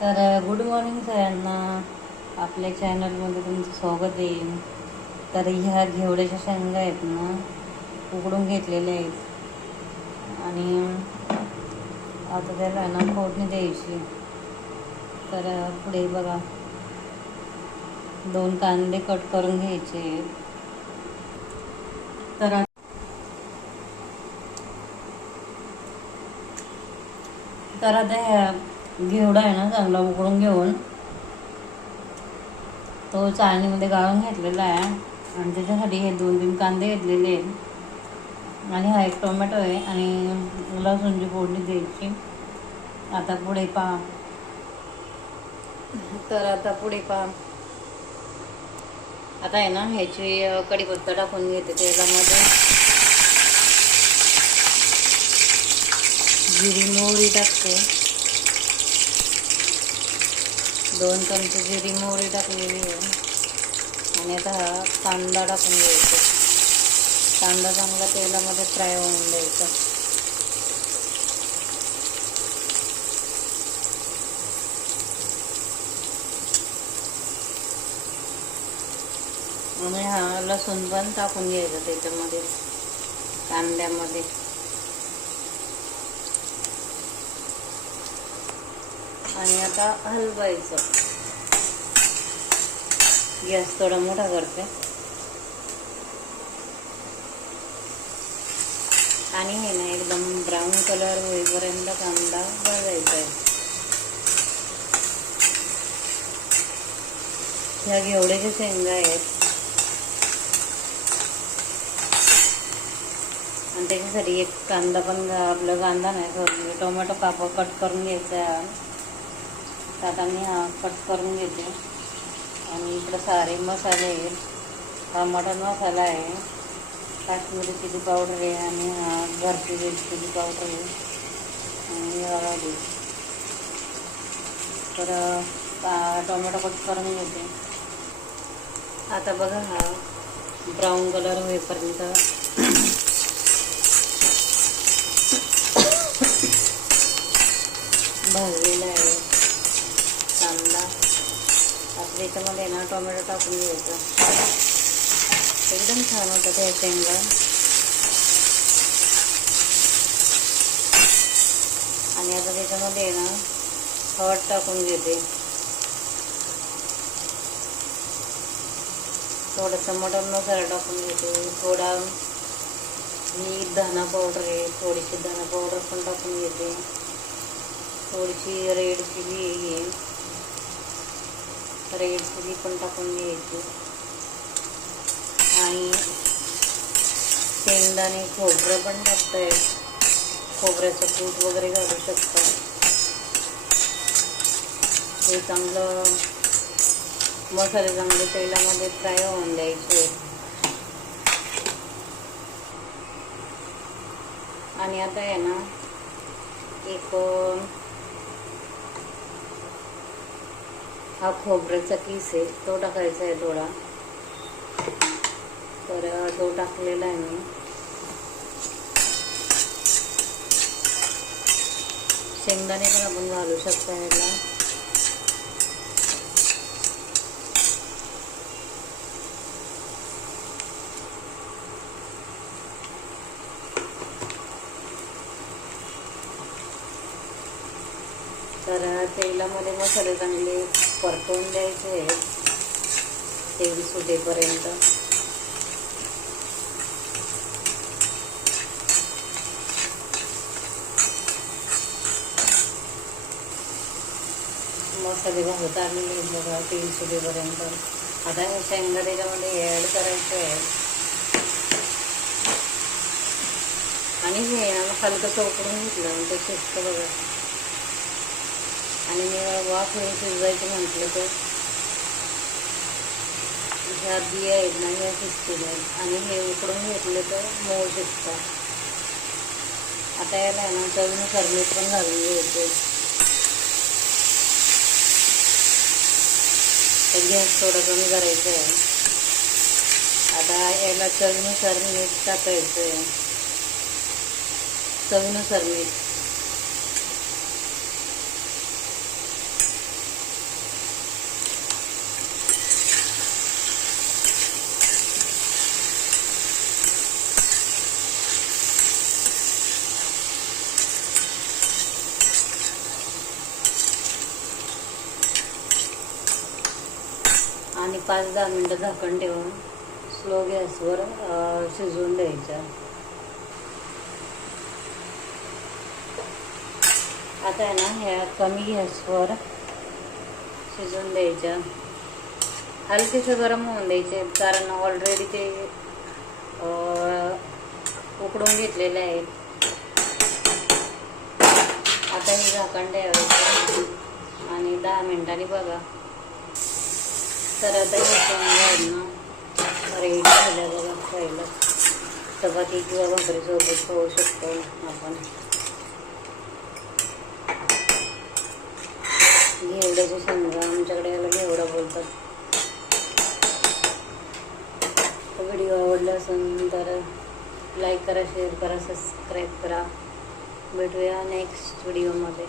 तर good morning सगळ्यांना. आपल्या चॅनलमध्ये तुमचं स्वागत आहे. तर ह्या घेवड्याच्या शेंगा आहेत ना, उकडून घेतलेल्या आहेत आणि आता त्याला ना फोडणी द्यायची. तर पुढे बघा, 2 कांदे कट करून घ्यायचे. तर तर आता ह्या घेवडा आहे ना, चांगला उकडून घेऊन तो चाळणीमध्ये गाळून घेतलेला आहे आणि त्याच्यासाठी हे 2-3 कांदे घेतलेले आहेत आणि हा एक टोमॅटो आहे आणि लसूणची फोडणी द्यायची. आता पुढे पहा. आता आहे ना, ह्याची कढीपत्ता टाकून घेते तेलामध्ये. जिरी मोहरी टाकते, 2 चमचे जिरी मोहरी टाकलेली आहे आणि आता हा कांदा टाकून घ्यायचा. कांदा चांगला तेलामध्ये फ्राय होऊन द्यायचा. आणि हा लसूण पण टाकून घ्यायचा त्याच्यामध्ये, कांद्यामध्ये. आणि आता हलवायचं. गॅस थोडा मोठा करते आणि हे ना एकदम ब्राऊन कलर होईपर्यंत कांदा भाजायचा आहे. ह्या घेवड्याच्या शेंगा आहेत आणि त्याच्यासाठी एक कांदा पण, आपलं कांदा नाही, टोमॅटो कट करून घ्यायचा आहे. तर आता मी हा कट करून घेते. आणि इकडं सारे मसाले आहेत. हा मटन मसाला आहे, काश्मीरी चिली पावडर आहे आणि हा घरची रेड चिली पावडर आहे आणि हळद. तर टोमॅटो कट करून घेते. आता बघा, हा ब्राऊन कलर होईपर्यंत भाजलेला आहे कांदा. आता त्याच्यामध्ये ना टोमॅटो टाकून घ्यायचा. एकदम छान होतं त्या शेंगा. आणि आता त्याच्यामध्ये ना हळद टाकून घेते, थोडंसं मटन मसाला टाकून घेते, थोडा ही धना पावडर आहे, थोडीशी धना पावडर पण टाकून घेते, थोडीशी रेड चिली आहे, रेड चिली पण टाकून घ्यायची आणि शेंगदाणे खोबरं पण टाकताय, खोबऱ्याचं कूट वगैरे घालू शकता. हे चांगलं मसाले चांगले तेलामध्ये फ्राय होऊन द्यायचे. आणि आता आहे ना, एक हा खोबऱ्याचा किस आहे तो टाकायचा आहे थोडा. तर तो टाकलेला आहे मी. शेंगदाणे पण आपण घालू शकता ह्याला. तर तेलामध्ये मसाले चांगले परतवून द्यायचे आहेत, तेल सुटेपर्यंत. मसाले घालत आलेले बघा तेल सुटेपर्यंत. आता हे शेंगा त्याच्यामध्ये ॲड करायचे आहे आणि हे हलकंसं उकडून घेतलं आणि ते शिजतं बघा. आणि मी वाफ हे शिजवायचं म्हटलं तर ह्या बिया आहेत ना, ह्या शिजतील आणि हे उकडून घेतलं तर मऊ शिजतात. आता याला आहे ना चवीनुसार मीठ पण घालून घ्यायचे. तर गॅस थोडा कमी करायचा आहे. आता याला चवीनुसार मीठ टाकायचं आहे, चवीनुसार मीठ. 5-10 मिनटं झाकण ठेवून स्लो गॅसवर शिजवून द्यायच्या. आता आहे ना ह्या कमी गॅसवर शिजवून द्यायच्या. हलकेसे गरम होऊन द्यायचे कारण ऑलरेडी ते उकडून घेतलेले आहेत. आता हे झाकण ठेवायचं आणि 10 मिनिटांनी बघा तर आता हे शेंगा रेडी झाल्या बघा. खायला चपाती किंवा भाकरीसोबत खाऊ शकतो आपण. घेवड्याची शेंगा, आमच्याकडे याला घेवडा बोलतात. व्हिडिओ आवडला असेल तर लाईक करा, शेअर करा, सबस्क्राईब करा. भेटूया नेक्स्ट व्हिडिओमध्ये.